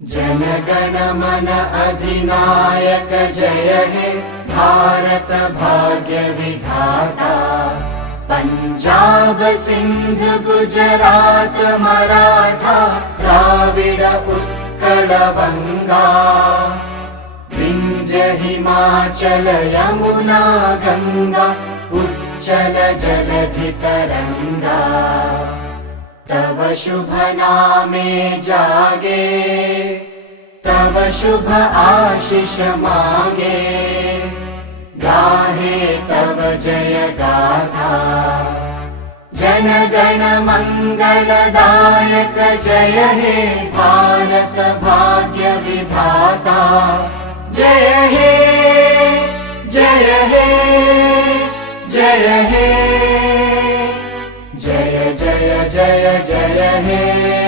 जन गण मन अधिनायक जय हे भारत भाग्य विधाता। पंजाब सिंध गुजरात मराठा द्राविड उत्कल बंगा। विंध्य हिमाचल यमुना गंगा उच्चल जलधि तरंगा। तव शुभ नामे जागे तव शुभ आशीष मागे। गाहे तव जय गाथा जन गण मंगलदायक जय हे भारत भाग्य विधाता। जय हे जय हे जय हे जय जय जय जय हे।